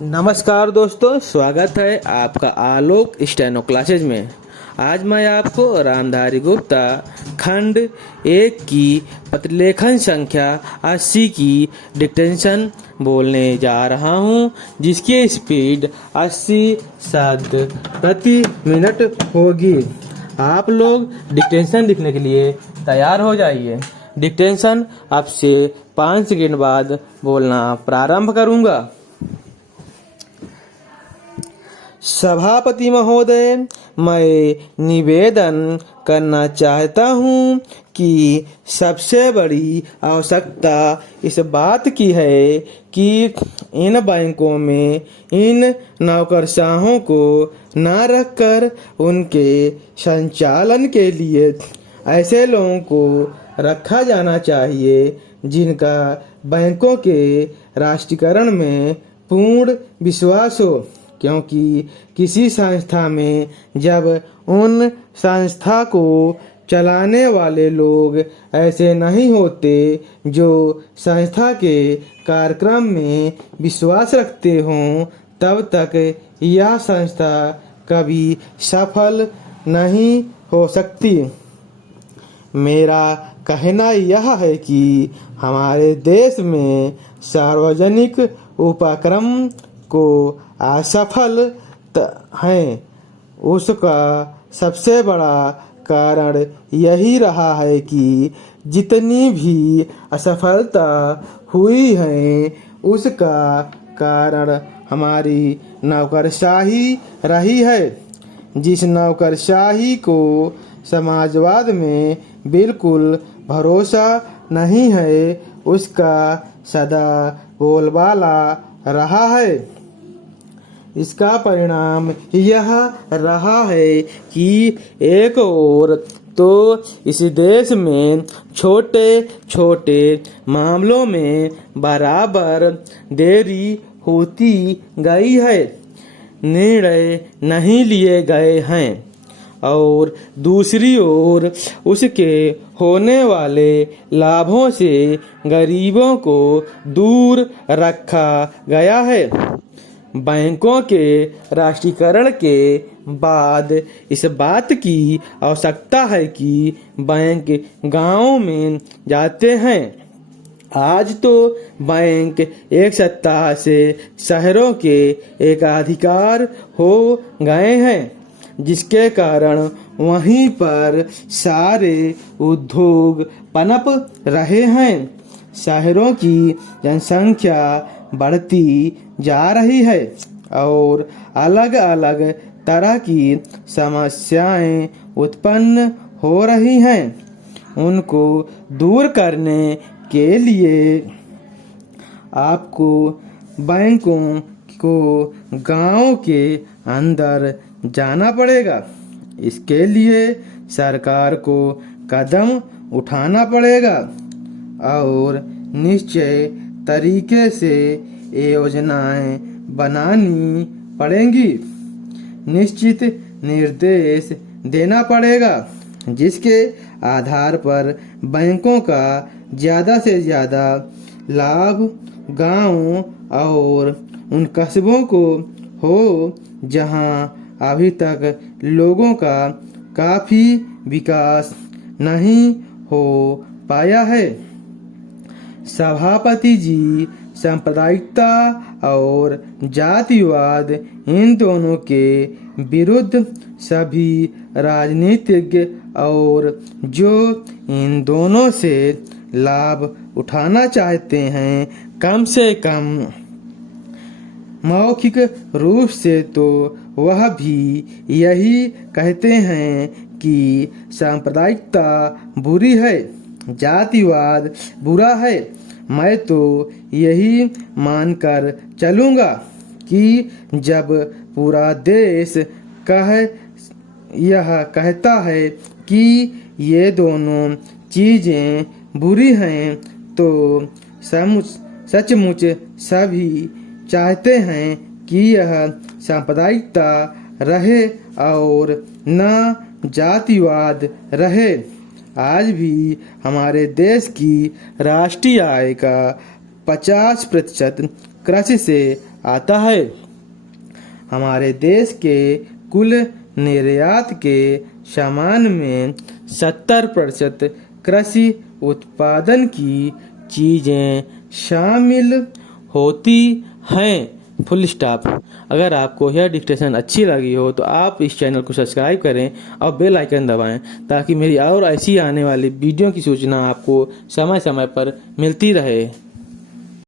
नमस्कार दोस्तों, स्वागत है आपका आलोक स्टेनो क्लासेज में। आज मैं आपको रामधारी गुप्ता खंड 1 की प्रतिलेखन संख्या 80 की डिक्टेशन बोलने जा रहा हूं, जिसकी स्पीड 80 शब्द प्रति मिनट होगी। आप लोग डिक्टेशन लिखने के लिए तैयार हो जाइए। डिक्टेशन अब से 5 सेकंड बाद बोलना प्रारंभ करूंगा। सभापति महोदय, मैं निवेदन करना चाहता हूं कि सबसे बड़ी आवश्यकता इस बात की है कि इन बैंकों में इन नौकरशाहों को न रखकर उनके संचालन के लिए ऐसे लोगों को रखा जाना चाहिए जिनका बैंकों के राष्ट्रीयकरण में पूर्ण विश्वास हो, क्योंकि किसी संस्था में जब उन संस्था को चलाने वाले लोग ऐसे नहीं होते जो संस्था के कार्यक्रम में विश्वास रखते हों, तब तक यह संस्था कभी सफल नहीं हो सकती। मेरा कहना यह है कि हमारे देश में सार्वजनिक उपक्रम को असफल हैं, उसका सबसे बड़ा कारण यही रहा है कि जितनी भी असफलता हुई है उसका कारण हमारी नौकरशाही रही है। जिस नौकरशाही को समाजवाद में बिल्कुल भरोसा नहीं है, उसका सदा बोलबाला रहा है। इसका परिणाम यह रहा है कि एक ओर तो इस देश में छोटे छोटे मामलों में बराबर देरी होती गई है, निर्णय नहीं लिए गए हैं, और दूसरी ओर उसके होने वाले लाभों से गरीबों को दूर रखा गया है। बैंकों के राष्ट्रीयकरण के बाद इस बात की आवश्यकता है कि बैंक गांवों में जाते हैं। आज तो बैंक एक सप्ताह से शहरों के एकाधिकार हो गए हैं, जिसके कारण वहीं पर सारे उद्योग पनप रहे हैं। शहरों की जनसंख्या बढ़ती जा रही है और अलग अलग तरह की समस्याएं उत्पन्न हो रही हैं। उनको दूर करने के लिए आपको बैंकों को गांव के अंदर जाना पड़ेगा। इसके लिए सरकार को कदम उठाना पड़ेगा और निश्चय तरीके से योजनाएं बनानी पड़ेंगी। निश्चित निर्देश देना पड़ेगा जिसके आधार पर बैंकों का ज़्यादा से ज़्यादा लाभ गांव और उन कस्बों को हो जहां अभी तक लोगों का काफ़ी विकास नहीं हो पाया है। सभापति जी, सांप्रदायिकता और जातिवाद इन दोनों के विरुद्ध सभी राजनीतिज्ञ और जो इन दोनों से लाभ उठाना चाहते हैं, कम से कम मौखिक रूप से तो वह भी यही कहते हैं कि सांप्रदायिकता बुरी है, जातिवाद बुरा है। मैं तो यही मानकर चलूँगा कि जब पूरा देश यह कहता है कि ये दोनों चीज़ें बुरी हैं, तो सचमुच सभी चाहते हैं कि यह सांप्रदायिकता रहे और न जातिवाद रहे। आज भी हमारे देश की राष्ट्रीय आय का 50% कृषि से आता है। हमारे देश के कुल निर्यात के सामान में 70% कृषि उत्पादन की चीज़ें शामिल होती हैं। Full stop. अगर आपको यह डिक्टेशन अच्छी लगी हो तो आप इस चैनल को सब्सक्राइब करें और बेल आइकन दबाएं ताकि मेरी और ऐसी आने वाली वीडियो की सूचना आपको समय समय पर मिलती रहे।